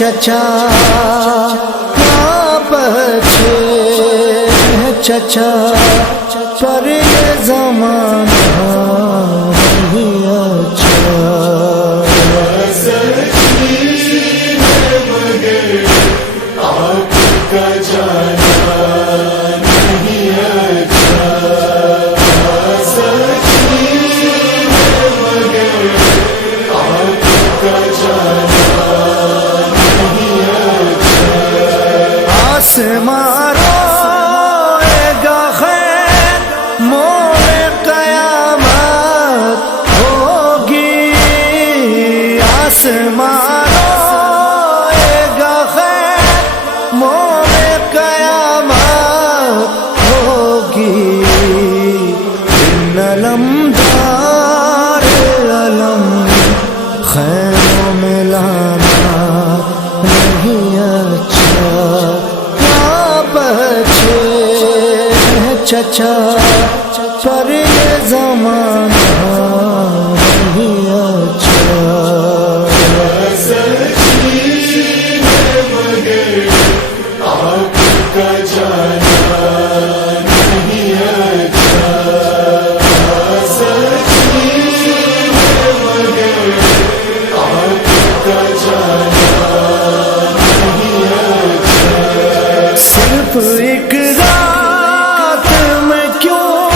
چچا بچے چچا پر یہ زمانہ نہیں اچھا مگر آپ کا جانا نہیں اچھا مگر آپ کا جانا نہیں اچھا آسمان روئے گا خیر موڑ قیامت ہوگی آسمان روئے گا خیر موڑ قیامت ہوگی ان علمدار علم خیروں میں لانا نہیں اچھا بچے چچا پر یہ زمانہ نہیں اچھا مگر آپ کا جانا نہیں اچھا مگر آپ کا جانا نہیں اچھا صرف ایک رات میں کیوں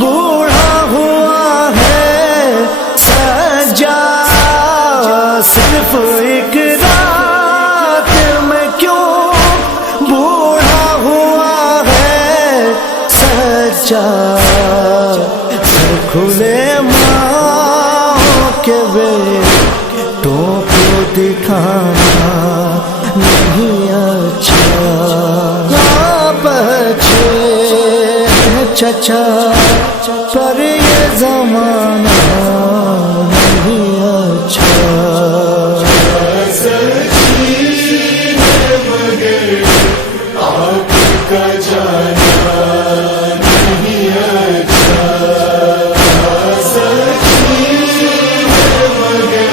بوڑھا ہوا ہے سجا صرف ایک رات میں کیوں بوڑھا ہوا ہے سجا سر کھلے ماں کے بیٹوں کو دکھانا نہیں اچھا بچے چچا پر یہ زمانہ نہیں اچھا مگر آپ کا جانا نہیں اچھا مگر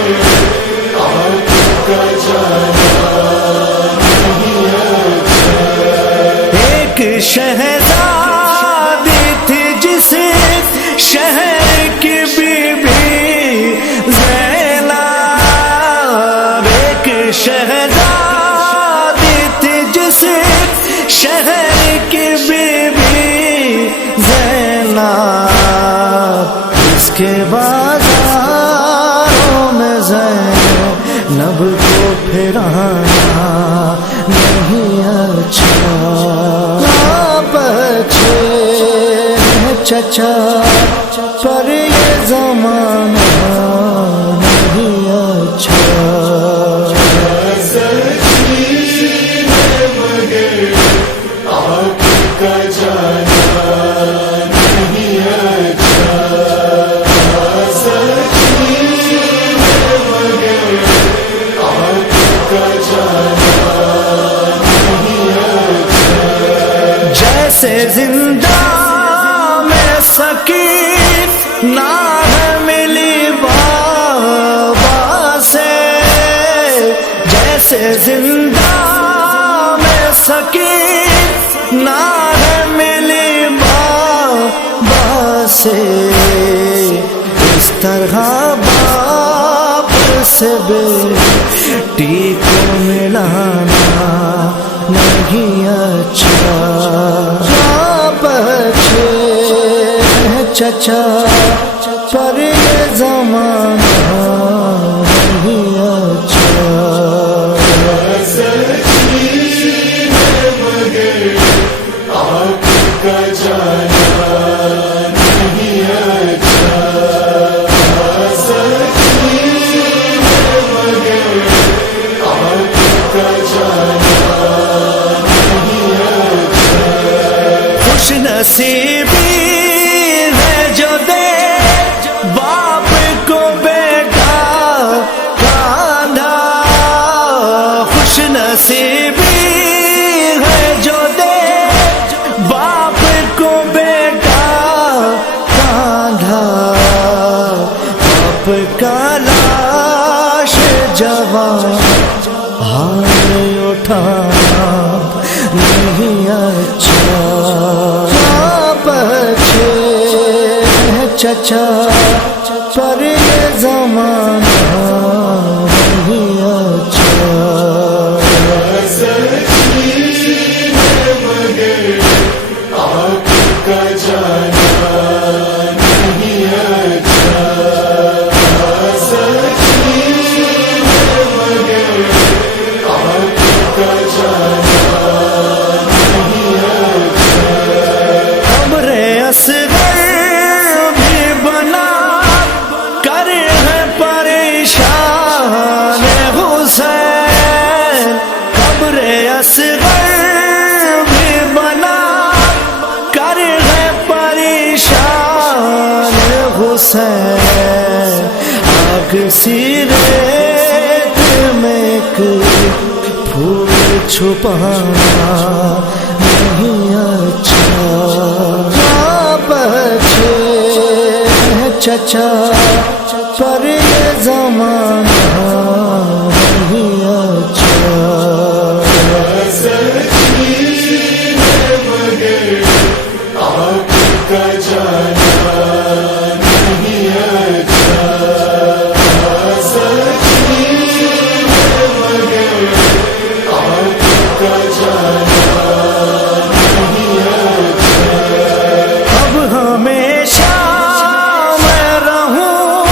آپ کا جانا نہیں اچھا ایک شہزادی تھی جس شہر کی بی بی زینب ایک شہزادی تھی جس شہر کی بی بی زینب اس کے بازاروں میں زینب کو پھرانا نہیں اچھا بچے چچا پر یہ زمانہ نہیں اچھا مگر آپ کا جانا نہیں اچھا مگر آپ کا جانا نہیں اچھا جیسے زندہ میں سکین نہ ملی بابا سے جیسے زندہ میں سکین نہ ملی بابا سے اس طرح باپ سے بیٹی کو ملانا نہیں اچھا بچے چچا پر یہ زمانہ نہیں اچھا مگر آپ کا جانا نہیں اچھا مگر آپ کا جانا نہیں اچھا خوش نصیبی ہے جو دے باپ کو بیٹا کاندھا خوش نصیبی ہے جو دے باپ کو بیٹا کاندھا باپ کا لاش جوان ہاتھ اٹھانا نہیں اچھا، بچے چچا پر یہ زمانہ نہیں اچھا۔ سچی ہے مگر آپ کا جانا نہیں اچھا، سچی ہے مگر آپ کا جانا نہیں اچھا۔ قبر اصغر بھی بنا کر ہے پریشان حسین، قبر اصغر بھی بنا کر ہے پریشان حسین، آگ سی ریت میں ایک پھول چھپانا نہیں اچھا، بچے چچا پر یہ زمانہ نہیں اچھا۔ سچی ہے مگر آپ کا جانا نہیں اچھا، سچی ہے مگر آپ کا جانا نہیں اچھا۔ اب ہمیشہ میں رہوں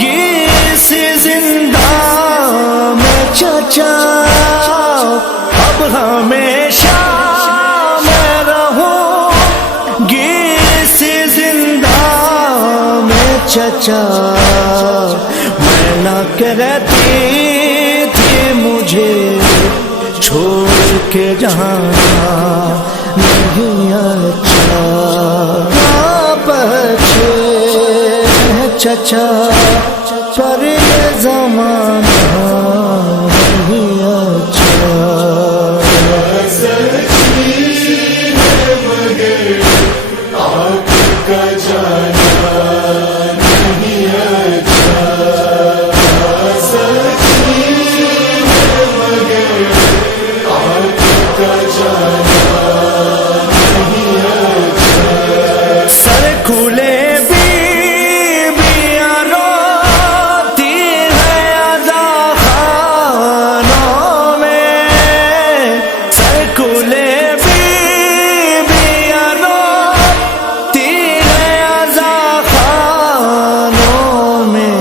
گی اس زندہ میں چچا، اب ہمیشہ میں رہوں گی اس زندہ میں چچا، میں نہ کرتی تھی مجھے چھوڑ کے جانا نہیں اچھا، بچے چچا پر یہ زمانہ نہیں اچھا۔ سچی ہے مگر آپ کا جانا نہیں اچھا، سچی ہے مگر آپ کا جانا نہیں اچھا۔ سر کھلے بیویاں روتی ہیں عزا خانوں میں، سر کھلے بیویاں روتی ہیں عزا خانوں میں،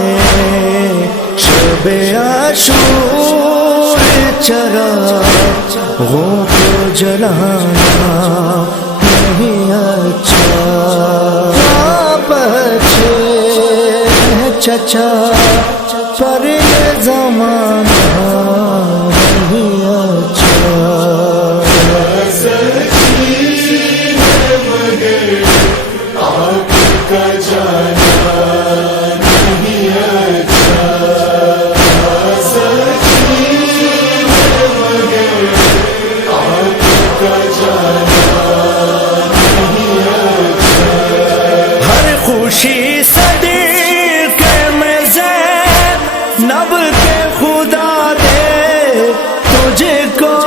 شب عاشور چراغوں کو جلانا نہیں اچھا، بچے چچا پر یہ زمانہ نہیں اچھا۔ سچی ہے مگر آپ کا جانا نہیں اچھا، سچی ہے مگر آپ کا جانا نہیں اچھا۔ ہر خوشی صدیق میں زینب کے خدا دے تجھ کو،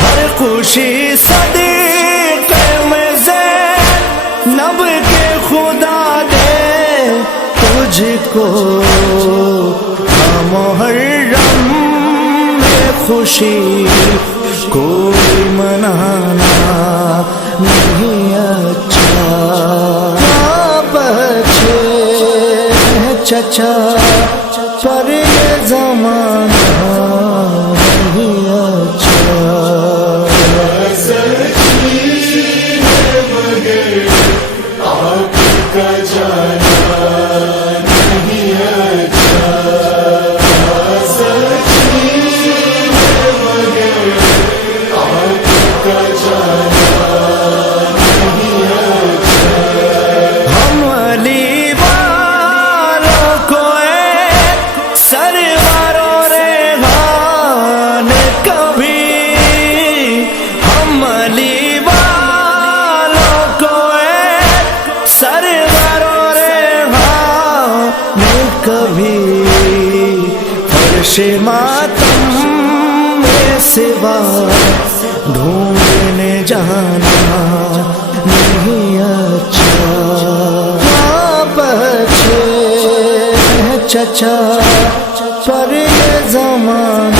ہر خوشی صدیق میں زینب کے خدا دے تجھ کو، محرم میں خوشی کوئی منانا نہیں اچھا، بچے چچا پر یہ زمانہ نہیں اچھا۔ سچی ہے مگر آپ کا جانا نہیں اچھا، سچی ہے مگر آپ کا جانا نہیں اچھا۔ ہم علی والوں کو سرور و ریحان کبھی، ہم علی والوں کو سرور و ریحان کبھی، نقش ماتم میں سوا ڈھونڈنے جانا نہیں اچھا. بچے چچا پر یہ زمانہ